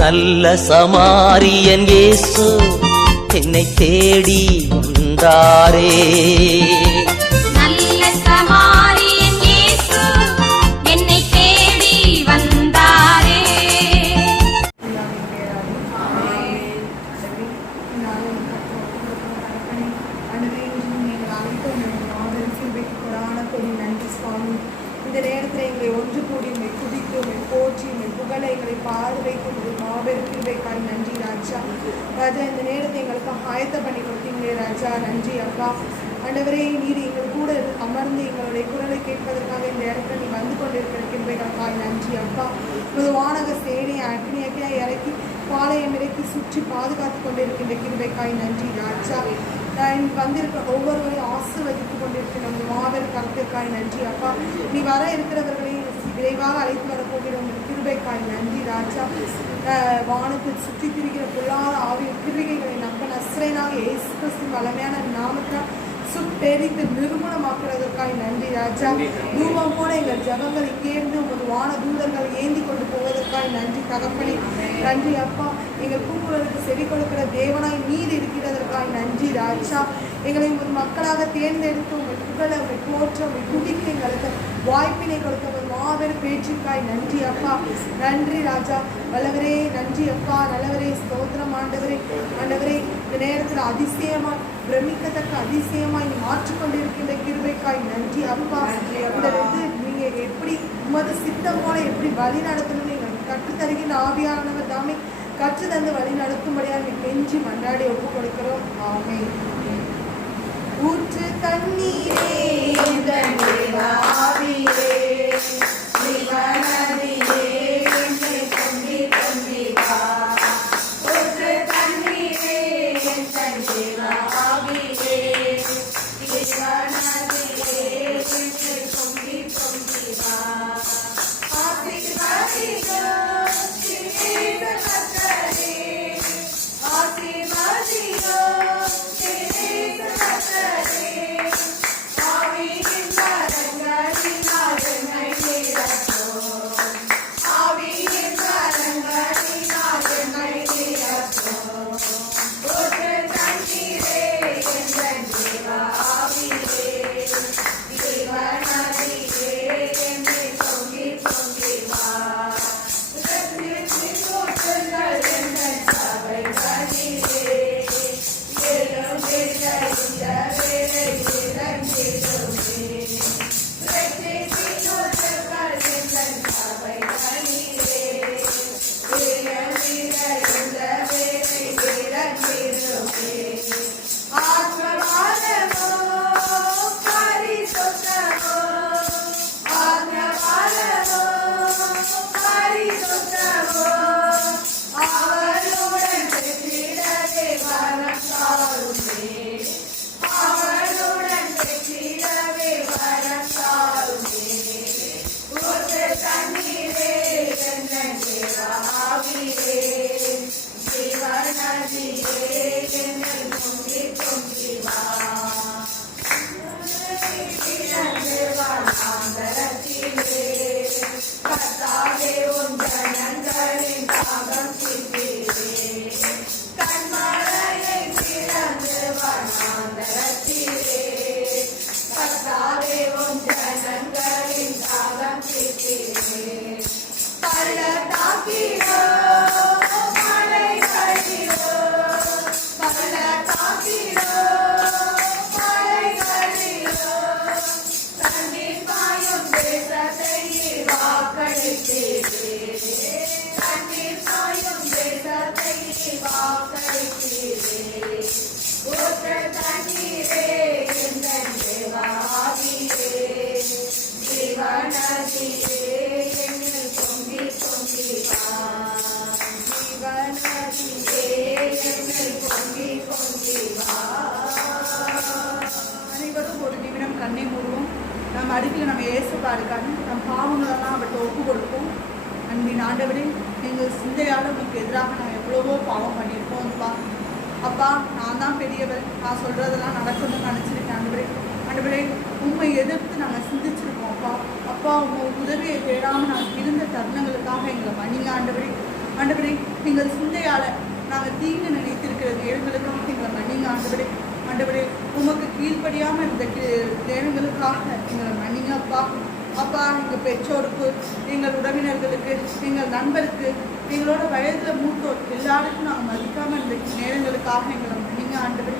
நல்ல சமாரியன் இயேசு என்னை தேடி வந்தாரே. நல்ல சமாரியன் இயேசு என்னை தேடி வந்தாரே. இந்த நேரத்தில் எங்களை ஒன்று கூடி உண்மை குதித்து உண்மை போற்றி உண்மை புகழை எங்களை பார்வைக்கும் மாபெரும் கிருபைக்காய் நன்றி ராஜா. ராஜா, இந்த நேரத்தை எங்களுக்கு ஆயத்த பண்ணி கொடுத்தீங்களே ராஜா, நன்றி அப்பா. ஆண்டவரே, நீர் எங்கள் கூட அமர்ந்து எங்களுடைய குரலை கேட்பதற்காக இந்த இடத்துல நீ வந்து கொண்டிருக்கிற கிருபைகளுக்காய் நன்றி அப்பா. ஒரு வானக சேனை அக்னியாக இறக்கி பாளையம் இறக்கி சுற்றி பாதுகாத்து கொண்டிருக்கின்ற கிருபைக்காய் நன்றி ராஜா. வந்திருக்கிற ஒவ்வொருவரையும் ஆசீர்வதித்து கொண்டிருக்கிற உங்கள் மாபெரும் கருத்துக்காய் நன்றி அப்பா. நீ வர இருக்கிறவர்களையும் விரைவாக அழைத்து வரப்போகிற உங்கள் கிருபைக்காய் நன்றி ராஜா. வானத்தில் சுற்றி திரிகிற பொல்லாத ஆவியின் கிருபைகளை நம்ப நஸ்ரேனாக இயேசு கிறிஸ்துவின் வல்லமையான நாமத்தால் சுட்டெரித்து நிர்மூலமாக்குறதற்காய் நன்றி ராஜா. தூபம் போல எங்கள் ஜபங்கள் இங்கேருந்து உமது வான தூதர்கள் ஏந்தி கொண்டு போவதற்காய் நன்றி தகப்பனே. நன்றி அப்பா. எங்கள் கூக்குரலுக்கு செவி கொடுக்கிற தேவனாய் நீர் இருக்கிறதற்காய் நன்றி ராஜா. எங்களை ஒரு மக்களாக தேர்ந்தெடுத்து உங்கள் புகழை உங்கள் போற்ற உங்கள் குதிக்கு எங்களுக்கு வாய்ப்பினை கொடுத்த ஒரு மாபெரும் பேச்சுக்காய் நன்றி அப்பா. நன்றி ராஜா. வல்லவரே நன்றி அப்பா. நல்லவரே ஸ்தோத்திரம் ஆண்டவரே. ஆண்டவரே, இந்த நேரத்தில் அதிசயமாய் பிரமிக்கத்தக்க அதிசயமாய் நீ மாற்றிக்கொண்டிருக்கின்ற கிருபைக்காய் நன்றி அப்பா. இந்த நீங்க எப்படி உமது சித்தம் போல எப்படி வழி நடத்தணும்னு எங்களுக்கு கற்றுத்தருகின்ற ஆவியானவர் தாமே கற்று தந்து வழி நடத்தும்படியாக கெஞ்சி மன்றாடி ஒப்பு கொடுக்கிறோம். ஆமே. ஊற்று தண்ணீரே கண்ணை மூடுவோம். நம் அருகில் நம்ம இயேசுவா இருக்காங்க. நம் பாவங்களெல்லாம் அவர்கிட்ட ஒப்பு கொடுப்போம். அன்பின் ஆண்டவரே, எங்கள் சிந்தையால் உங்களுக்கு எதிராக நான் எவ்வளவோ பாவம் பண்ணியிருப்போம்ப்பா. அப்பா, நான் தான் பெரியவர், நான் சொல்கிறதெல்லாம் நடக்கணும்னு நினச்சிருக்கேன். ஆண்டவரே, உண்மை எதிர்த்து நாங்கள் சிந்திச்சிருக்கோம். அப்பா, உங்கள் உதவியை தேடாமல் நாங்கள் இருந்த தருணங்களுக்காக எங்களை மன்னிங்க ஆண்டவரே. ஆண்டவரே எங்கள் சிந்தையால நாங்கள் தீங்கு நினைத்திருக்கிற நேரங்களுக்காக எங்களை மன்னிங்க ஆண்டவரே. ஆண்டவரே உமக்கு கீழ்ப்படியாமல் இருந்த நேரங்களுக்காக எங்களை மன்னிங்க அப்பா. அப்பா எங்கள் பெற்றோருக்கு, எங்கள் உறவினர்களுக்கு, எங்கள் நண்பருக்கு, எங்களோட வயதில் மூத்தோர் எல்லாருக்கும் நாங்கள் மதிக்காமல் இருந்த நேரங்களுக்காக எங்களை மன்னிங்க ஆண்டவரே.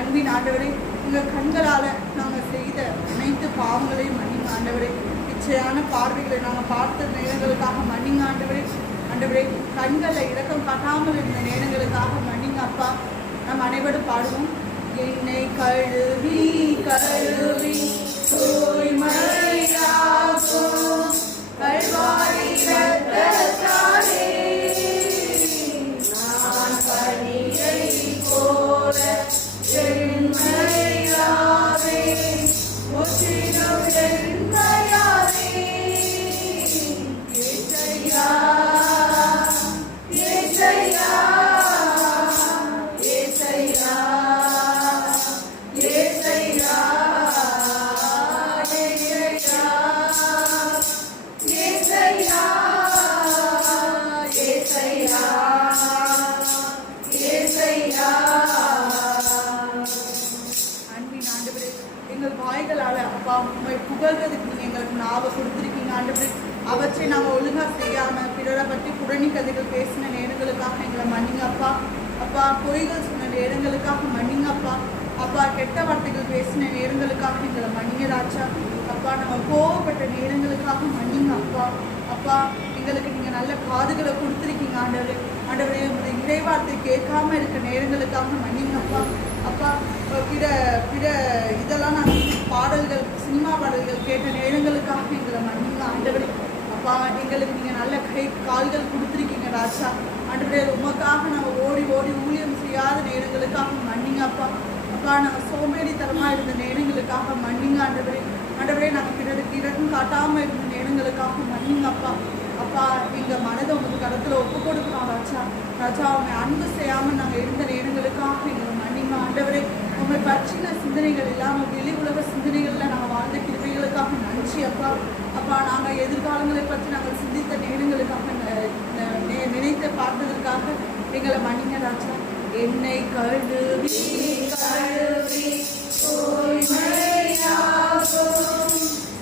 அன்பின் ஆண்டவரே, எங்கள் கண்களால் நாங்கள் செய்த அனைத்து பாவங்களையும் மன்னிங்க ஆண்டவரே. இச்சையான பார்வைகளை நாங்கள் பார்த்த நேரங்களுக்காக மன்னிங்க ஆண்டவரே. ஆண்டவரே கண்களில் இரக்கம் காட்டாமல் இருந்த நேரங்களுக்காக மன்னிங்க அப்பா. நாம் அனைவரும் பாடுவோம். என்னை கழுவி கழுவி தூய்மையாக்கும் கல்வாரி இரத்தத்தாலே நான் பனியை போல வெண்மையாவே முற்றிலும் வெண்மையாவே. ஏசையா ஏசையா ஏசையா ஏசையா ஏசையா ஏசையா ஏசையா. அன்பின் ஆண்டவரே, எங்கள் வாய்களால் அப்பா உண்மை புகழ்றதுக்கு நீங்கள் எங்களுக்கு நாவை கொடுத்துருக்கீங்க ஆண்டவரே. அவற்றை நாங்கள் ஒழுங்காக செய்யாமல் பிறரை பற்றி புரணி கதைகள் பேசின நேரங்களுக்காக எங்களை மன்னிங்க அப்பா. அப்பா பொய்கள் சொன்ன நேரங்களுக்காக மன்னிங்க அப்பா. அப்பா கெட்ட வார்த்தைகள் பேசின நேரங்களுக்காக எங்களை மன்னிங்க ராஜா. அப்பா நம்ம கோவப்பட்ட நேரங்களுக்காக மன்னிங்க அப்பா. அப்பா எங்களுக்கு நீங்கள் நல்ல காதுகளை கொடுத்துருக்கீங்க ஆண்டவரே. ஆண்டவரே உங்களுடைய இறைவார்த்தை கேட்காம இருக்க நேரங்களுக்காக மன்னிங்க அப்பா. அப்பா பிற பிற இதெல்லாம் நாங்கள் பாடல்கள், சினிமா பாடல்கள் கேட்ட நேரங்களுக்காக எங்களை மன்னிங்க ஆண்டவரே. அப்பா எங்களுக்கு நீங்கள் நல்ல கை கால்கள் கொடுத்துருக்கீங்க ராஜா. ஆண்டவரே உமக்காக நாங்கள் ஓடி ஓடி ஊழியம் செய்யாத நேரங்களுக்காக மன்னிங்க அப்பா. அப்பா நாங்கள் சோம்பேறித்தனமாக இருந்த நேரங்களுக்காக மன்னிங்க ஆண்டவரே. ஆண்டவரே நாங்கள் பிறருக்கு இரக்கம் காட்டாமல் இருந்த நேரங்களுக்காக மன்னிங்க அப்பா. அப்பா எங்கள் மனதை உங்களுக்கு கடத்தில் ஒப்பு கொடுக்குறோம் ராஜா. ராஜா அவங்க அன்பு செய்யாமல் நாங்கள் இருந்த நேரங்களுக்காக எங்களை மன்னிங்க ஆண்டவரே. உங்களை பற்றின சிந்தனைகள் இல்லாமல் வெளி உலக சிந்தனைகளில் நாங்கள் வாழ்ந்த கிருபைகளுக்காக நன்றி அப்பா. அப்பா நாங்கள் எதிர்காலங்களை பற்றி நாங்கள் சிந்தித்த நேரங்களுக்காக நினைத்து பார்த்ததற்காக எங்களை மன்னிங்க ராஜா. என்னை கழுவி கழுவி தூய்மையாக்கும்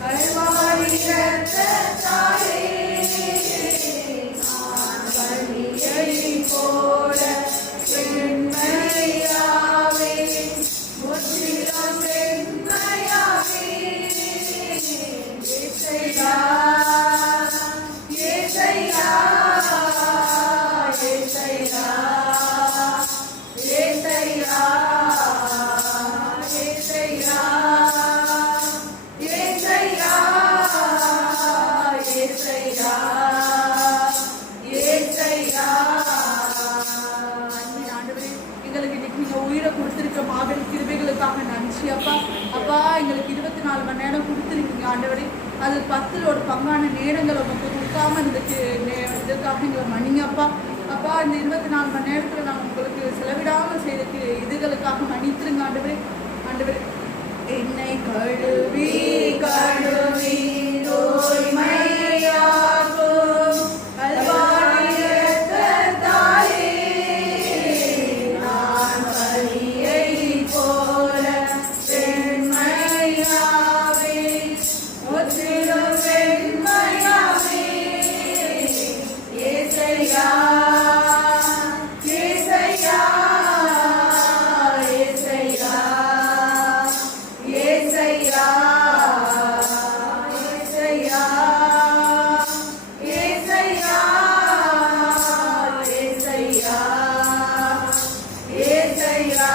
கல்வாரி இரத்தத்தாலே நான் பனியை போல வெண்மையாவே முற்றிலும் வெண்மையாவே. ஏசையா ஏசையா ஏசையா ஏசையா ஏசையா ஏசையா ஏசையா ஏசையா. அன்பின் ஆண்டவரே, எங்களுக்கு இன்னைக்கு நீங்கள் உயிரை கொடுத்துருக்க மாபெரும் கிருபைகளுக்காக நன்றி அப்பா. அப்பா எங்களுக்கு 24 மணி நேரம் கொடுத்துருக்கீங்க ஆண்டவரே. அது 10ல் ஒரு பங்கான நேரங்கள் உங்களுக்கு கொடுக்காம இருந்துச்சு. இதுக்காக எங்களை மன்னிங்க அப்பா. அப்பா இந்த 24 மணி நேரத்தில் நாங்கள் உங்களுக்கு செலவிடாமல் செய்த இதுகளுக்காக மன்னித்துருங்க ஆண்டவரே. ஆண்டவரே என்னை கழுவி கழுவி தூய்மையாக்கும் கல்வாரி இரத்தத்தாலே நான் பனியை போல வெண்மையாவே முற்றிலும் வெண்மையாவே. ஏசையா ஏசையா ஏசையா ஏசையா ஏசையா ஏசையா ஏசையா ஏசையா.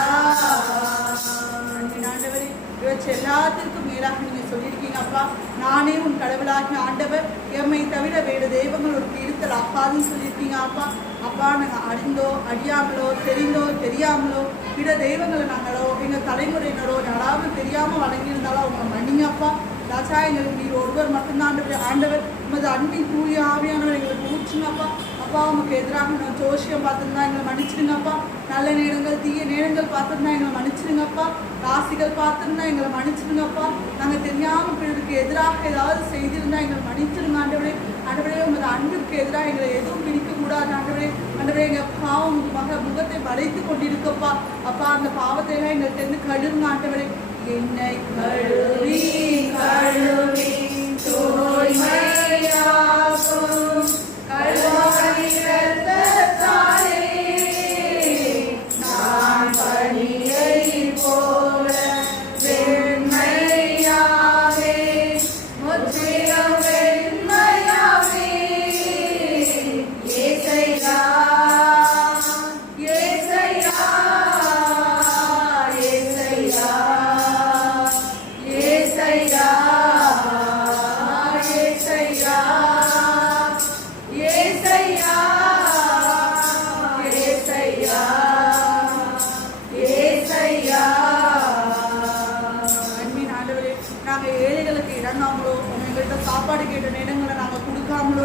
ஆண்டவரே இவற்றை எல்லாத்திற்கும் மேலாக நீங்கள் சொல்லியிருக்கீங்க அப்பா. நானே உன் கடவுளாகிய ஆண்டவர், எம்மை தவிர வேறு தெய்வங்கள் ஒரு இருத்தல் அப்பாதுன்னு சொல்லியிருக்கீங்க அப்பா. அப்பா நாங்கள் அறிந்தோ அறியாமலோ தெரிந்தோ தெரியாமலோ பிற தெய்வங்களை நாங்களோ எங்கள் தலைமுறையினரோ யாராவது தெரியாமல் வழங்கியிருந்தாலும் அவங்க மன்னிங்க அப்பா. ராஜா எங்களுக்கு நீர் ஒருவர் மட்டும்தான் ஆண்டவர். உமது அன்பின் தூய ஆவியானவர் எங்களுக்கு ஊற்றுங்க அப்பா. அப்பா உமக்கு எதிராக நான் ஜோஷியம் பார்த்துருந்தா எங்களை மன்னிச்சிருங்கப்பா. நல்ல நேரங்கள் தீய நேரங்கள் பார்த்துருந்தா எங்களை மன்னிச்சிருங்கப்பா. ராசிகள் பார்த்துருந்தா எங்களை மன்னிச்சிருங்கப்பா. நாங்கள் தெரியாமல் பிறருக்கு எதிராக ஏதாவது செய்திருந்தா எங்களை மன்னிச்சிருங்க ஆண்டவரே. ஆண்டவரே உமது அன்பிற்கு எதிராக எங்களை எதுவும் பிடிக்கக்கூடாது ஆண்டவரே. ஆண்டவரே எங்கள் பாவம் முகத்தை வளைத்து கொண்டிருக்கப்பா. அப்பா அந்த பாவத்தை எல்லாம் எங்கள்கிட்ட கழுவுங்க ஆண்டவரே. என்னை கழுவி கழுவி தூய்மையாக்கும் கல்வாரி இரத்தத்தாலே நான் பனியைப் போல வெண்மையாவே முற்றிலும் வெண்மையாவே. ஏசையா ஏசையா ஏசையா ஏசையா ஏசையா ஏசையா ஏசையா. அன்பின் ஆண்டவரே, நாங்கள் ஏழைகளுக்கு இறங்காமலோ எங்கள்கிட்ட சாப்பாடு கேட்ட நேரங்களை நாங்கள் கொடுக்காமலோ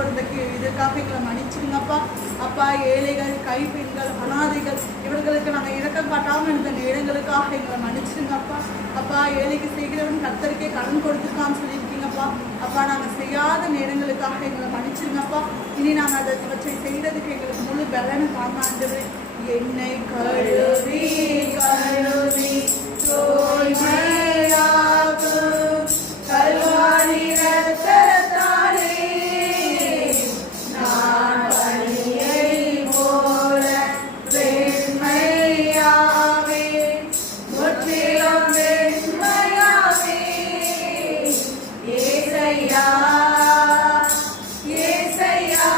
இதற்காக எங்களை மன்னிச்சிருங்கப்பா. அப்பா ஏழைகள் கைப்பெண்கள் அனாதைகள் இவர்களுக்கு நாங்கள் இறக்கம் காட்டாமல் இருந்த நேரங்களுக்காக எங்களை மன்னிச்சிருங்கப்பா. அப்பா ஏழைக்கு செய்கிறவன் கர்த்தருக்கே கடன் கொடுத்துருக்கான்னு சொல்லியிருக்கீங்கப்பா. அப்பா நாங்கள் செய்யாத நேரங்களுக்காக எங்களை மன்னிச்சிருங்கப்பா. இனி நாங்கள் அவற்றை செய்கிறதுக்கு எங்களுக்கு முழு பலனை தாங்க ஆண்டவரே. என்னை கழுவி கழுவி தூய்மையாக்கும் கல்வாரி இரத்தத்தாலே நான் பனியைப் போல வெண்மையாவே முற்றிலும் வெண்மையாவே. ஏசையா ஏசையா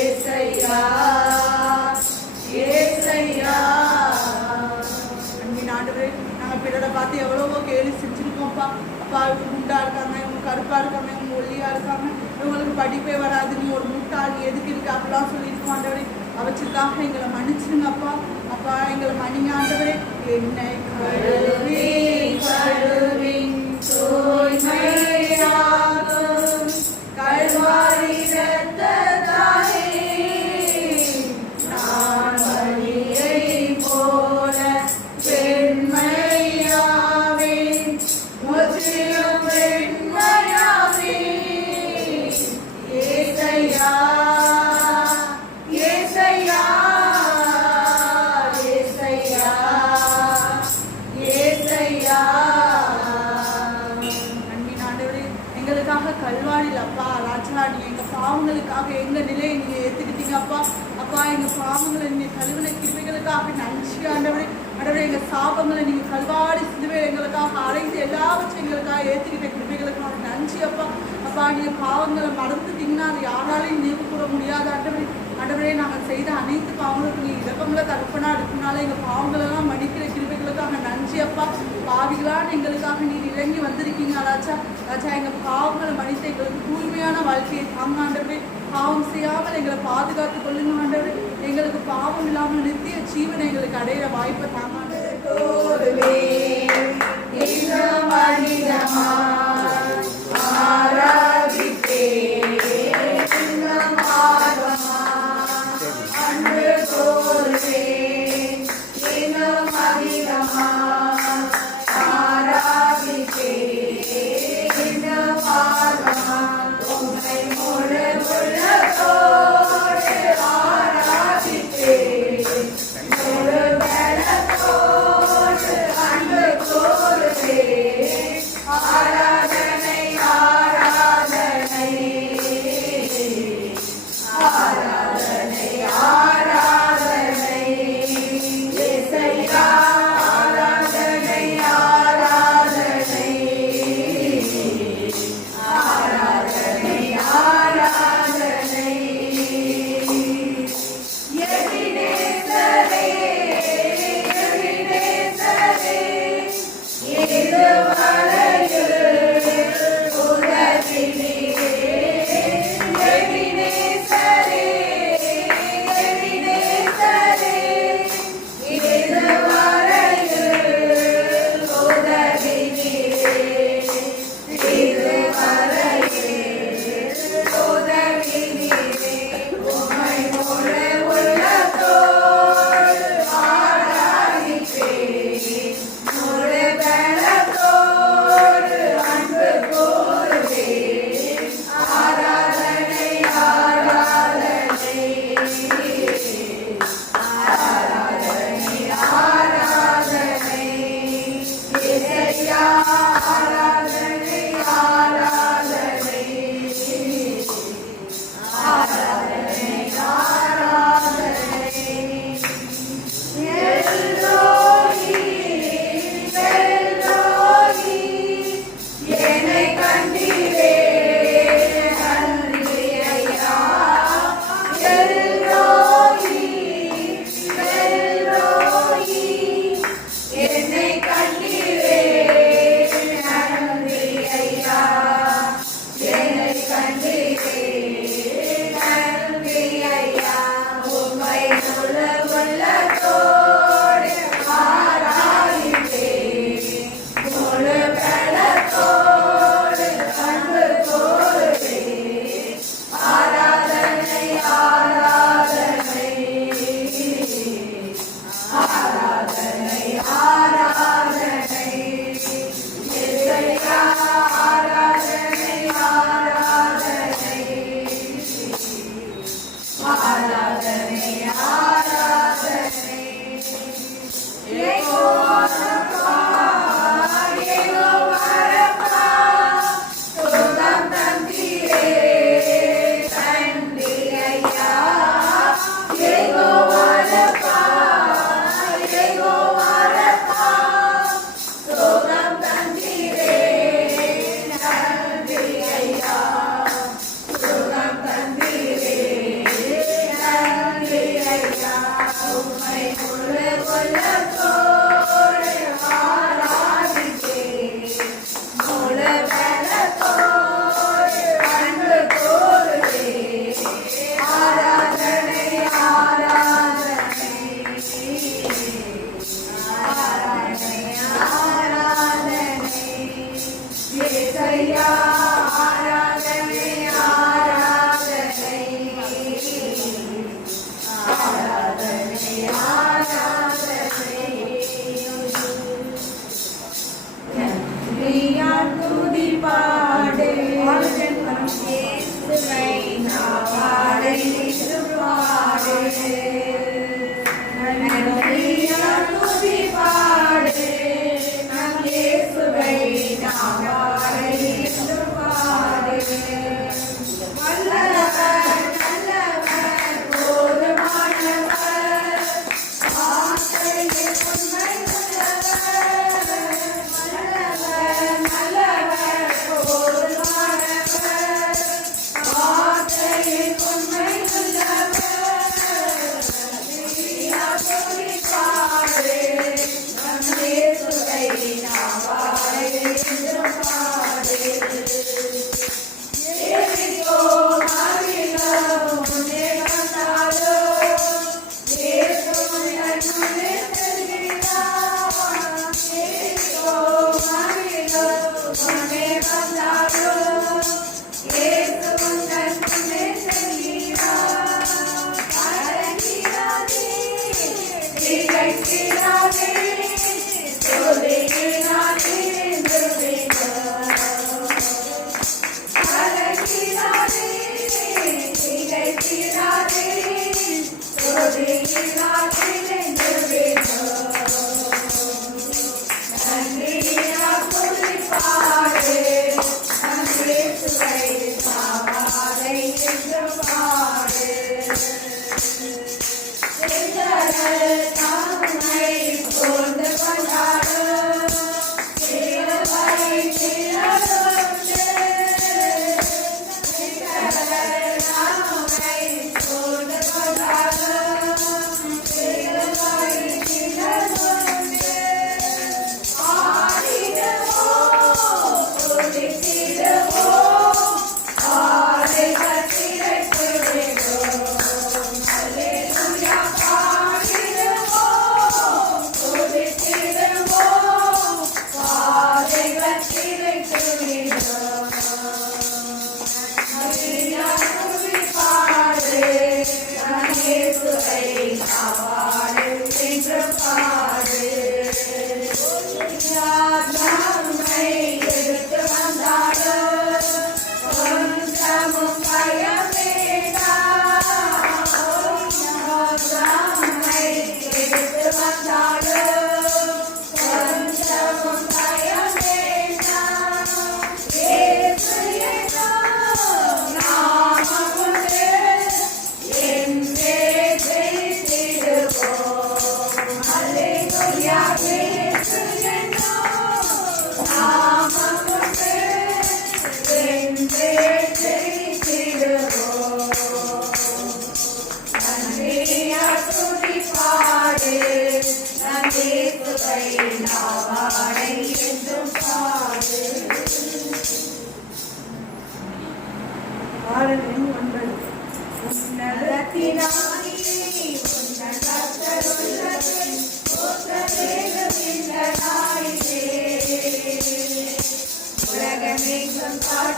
ஏசையா ஏசையா. அன்பின் ஆண்டவரே, நாங்கள் பிறரை பார்த்து எவ்வளவோ கேலி செஞ்சுருக்கோம்ப்பா. அப்பா இவங்க குண்டா இருக்காங்க, இவங்க கருப்பா இருக்காங்க, இவங்க ஒல்லியா இருக்காங்க, இவங்களுக்கு படிப்பே வராது, நீ ஒரு முட்டாள், நீ எதுக்கு இருக்கு அப்படிலாம் சொல்லியிருக்கோம் ஆண்டவரே. அவற்றுக்காக எங்களை மன்னிச்சிருங்கப்பா. அப்பா எங்களை மன்னிங்க ஆண்டவரே. என்னை கழுவி கழுவி தூய்மையாக்கும் கல்வாரி இரத்தத்தாலே நான் பனியைப் போல வெண்மையாவே முற்றிலும் வெண்மையாவே. ஏசையா ஏசையா ஏசையா ஏசையா. அன்பின் ஆண்டவரே, எங்களுக்காக கல்வாரியில் அப்பா ராஜா நீங்க எங்க பாவங்களுக்காக எங்க நிலையை நீங்க ஏத்துக்கிட்டீங்க அப்பா. அப்பா எங்க பாவங்களை நீங்க கழுவின கிருபைகளுக்காக நன்றி ஆண்டவரே. ஆண்டவரே எங்க சாபங்களை நீங்க கல்வாரி சிலுவையில் எங்களுக்காக அடைந்து எல்லாவற்றையும் எங்களுக்காக ஏத்துக்கிட்ட கிருபைகளுக்காக நன்றி அப்பா. அப்பா நீங்க பாவங்களை மறந்துட்டீங்கன்னா அது யாராலையும் நினைவு கூற முடியாது ஆண்டவரே. ஆண்டவரே நாங்கள் செய்த அனைத்து பாவங்களுக்கும் நீ இரக்கங்களை தடுப்பனா எடுக்கனால எங்கள் பாவங்களெல்லாம் மன்னிக்கிற கிருபைகளுக்காக நன்றி அப்பா. பாவிகளான எங்களுக்காக நீர் இறங்கி வந்திருக்கீங்க ராஜா. ராஜா எங்கள் பாவங்களை மன்னித்து எங்களுக்கு தூய்மையான வாழ்க்கையை தாங்க ஆண்டவரே. பாவம் செய்யாமல் எங்களை பாதுகாத்து கொள்ளுங்க ஆண்டவரே. எங்களுக்கு பாவம் இல்லாமல் நித்திய ஜீவனை எங்களுக்கு அடையிற வாய்ப்பை தாங்க ஆண்டவரே. ஆராதிப்பே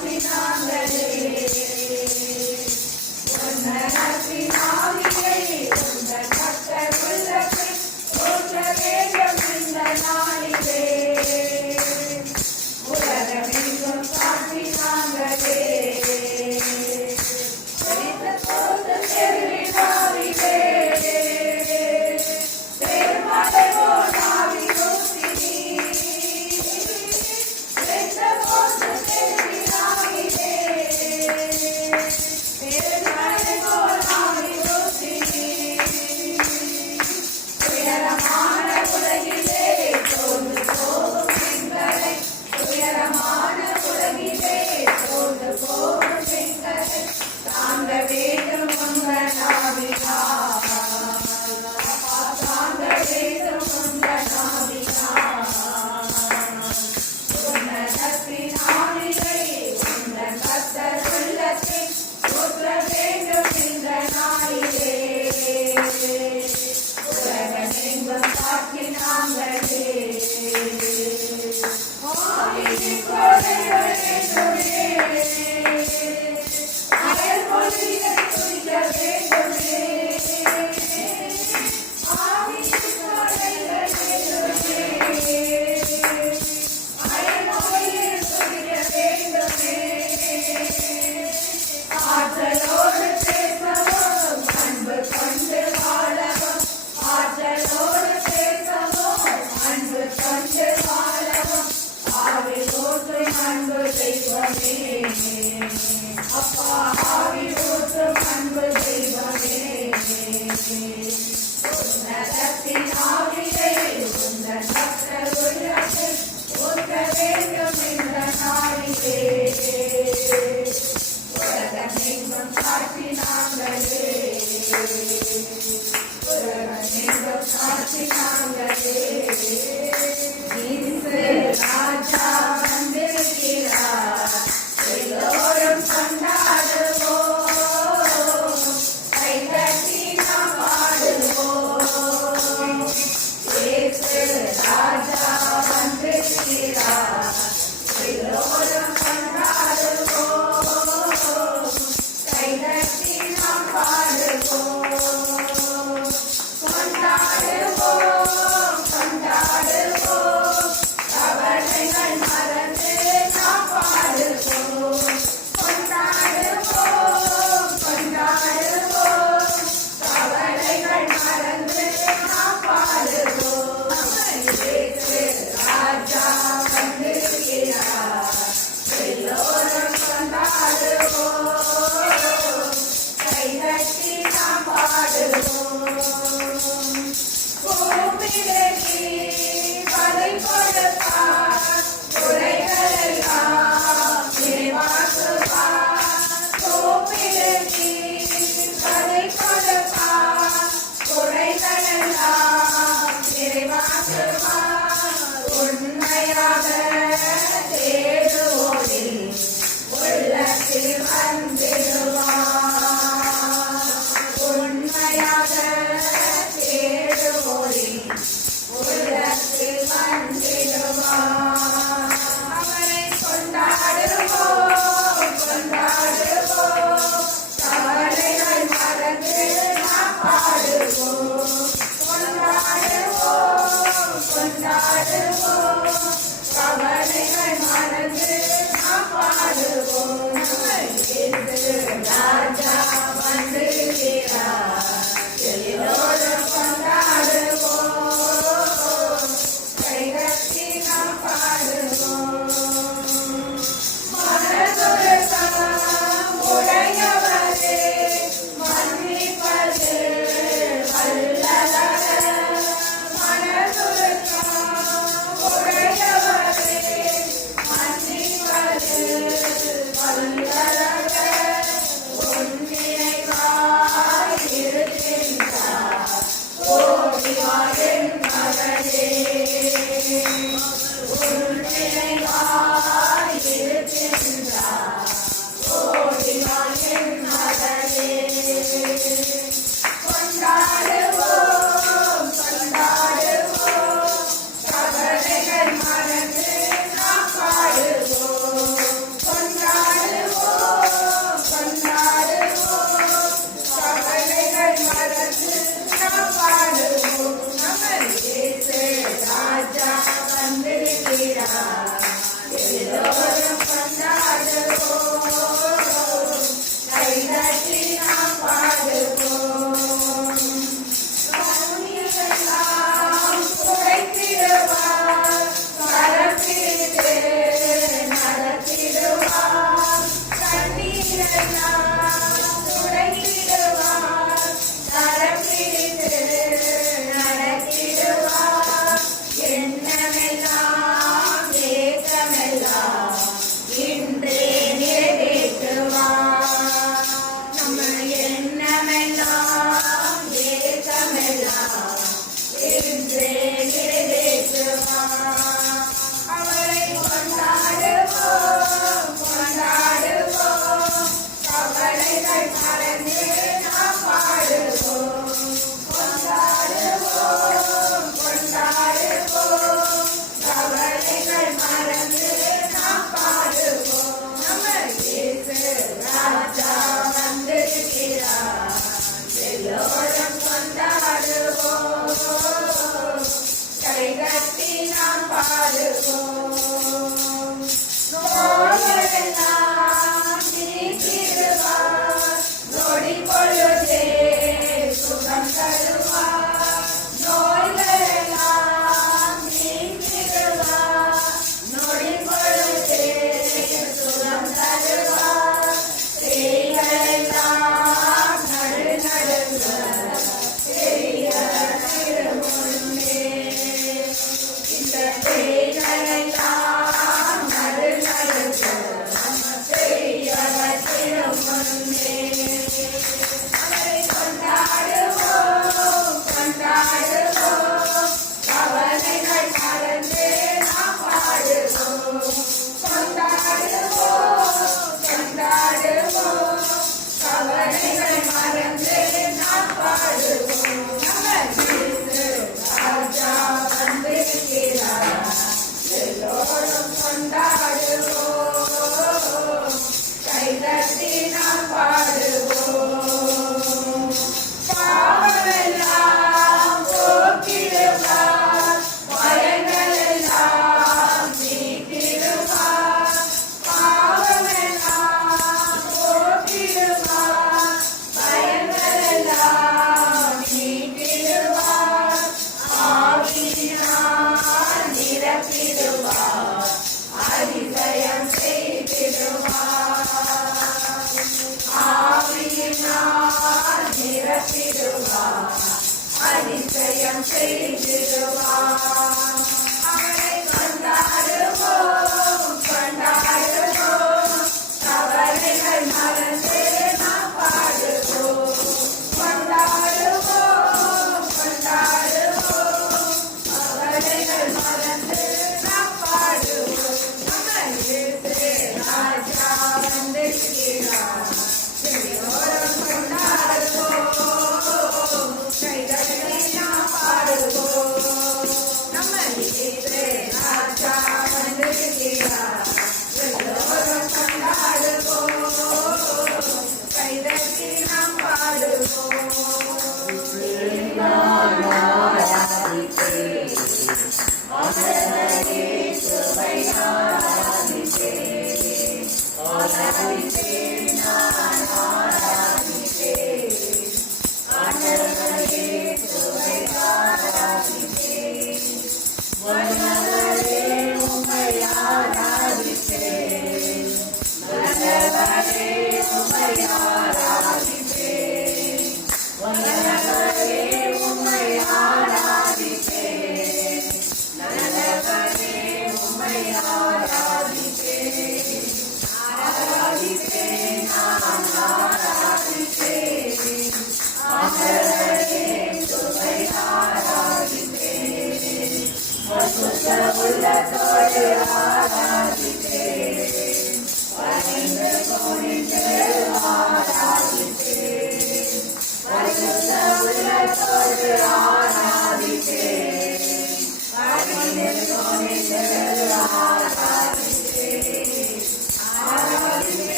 காற்றினாங்களே உன்னதத்தின் ஆவியை உந்தன் பக்தர் உள்ளத்தில் ஊற்ற வேண்டும் இந்த நாளிலே உலகமெங்கும் காற்றினாங்களே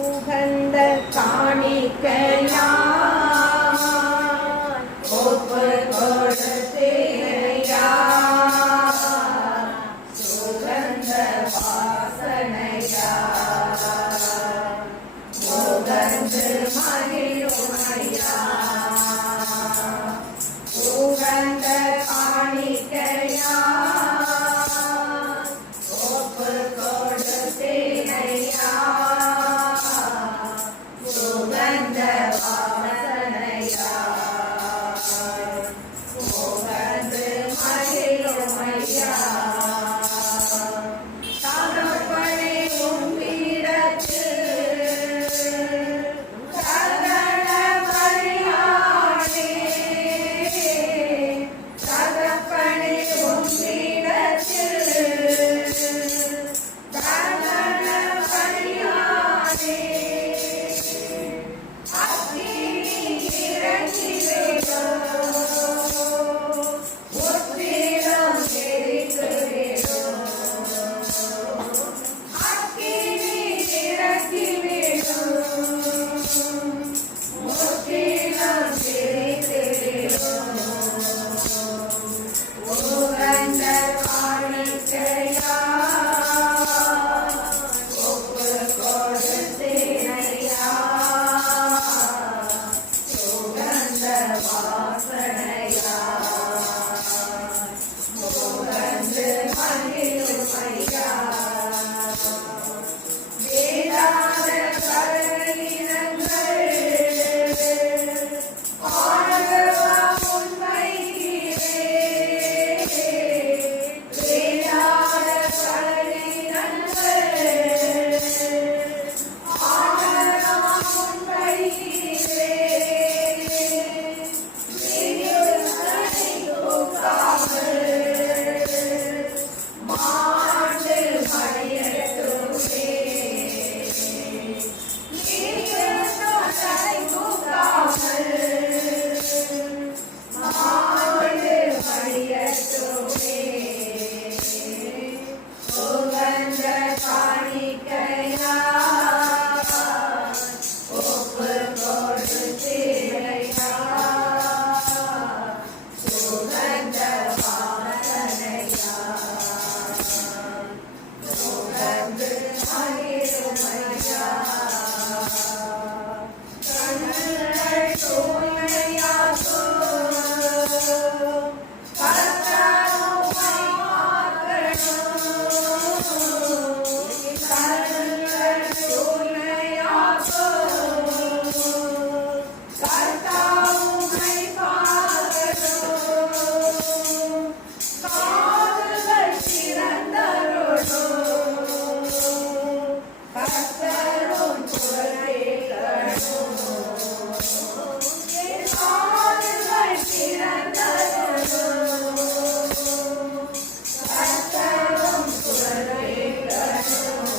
உகந்த காணிக்கையான் ஒப்பு கொடுத்தேனையா சுகந்த வாசனையா முகந்து மகிழுமையா உகந்த காணிக்கையான் ஒப்பு கொடுத்தேனையா சுகந்த வாசனையா முகந்து மகிழுமையா தகப்பனே உம்மிடத்தில் சகல பலியானே தகப்பனே உம்மிடத்தில் சகல பலியானே அக்கினி இறங்கிவேடோ முற்றிலும் எரித்துவேடோ அக்கினி இறங்கிவேடோ முற்றிலும் எரித்துவேடோ உகந்த காணிக்கையா ஒப்பு கொடுத்தேனையா சுகந்த வாசனையா முகந்து மகிழுமையா வேதாந்த கருவினங்கள் ஆண்டவா உண்மையிலே வேதாந்த கருவினங்கள் ஆண்டவா உண்மையிலே விழுந்தனை தூக்காமல் மாண்டு மடியட்டுமே விழுந்தனை தூக்காமல் மாண்டு மடியட்டுமே சுகந்த காணிக்கையா ஒப்பு கொடுத்தேனையா சுகந்த வாசனையா முகந்து மகிழுமையா கண்கள் தூய்மையாக்கும் கர்த்தருமை பார்க்கணும் கண்கள் தூய்மையாக்கும் கர்த்தருமை பார்க்கணும் காதுகள் திறந்தருளும் கர்த்தரும் குரல் கேட்கணும் என் காதுகள் திறந்தருளும் கர்த்தரும் குரல் கேட்கணும்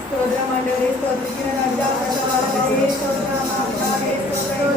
ஸ்தோத்திரம் ஆண்டவரே, ஸ்தோத்திரிக்கிற ராஜா, கர்த்தாவே, ஸ்தோத்திரம் ஆண்டவரே, ஸ்தோத்திரம்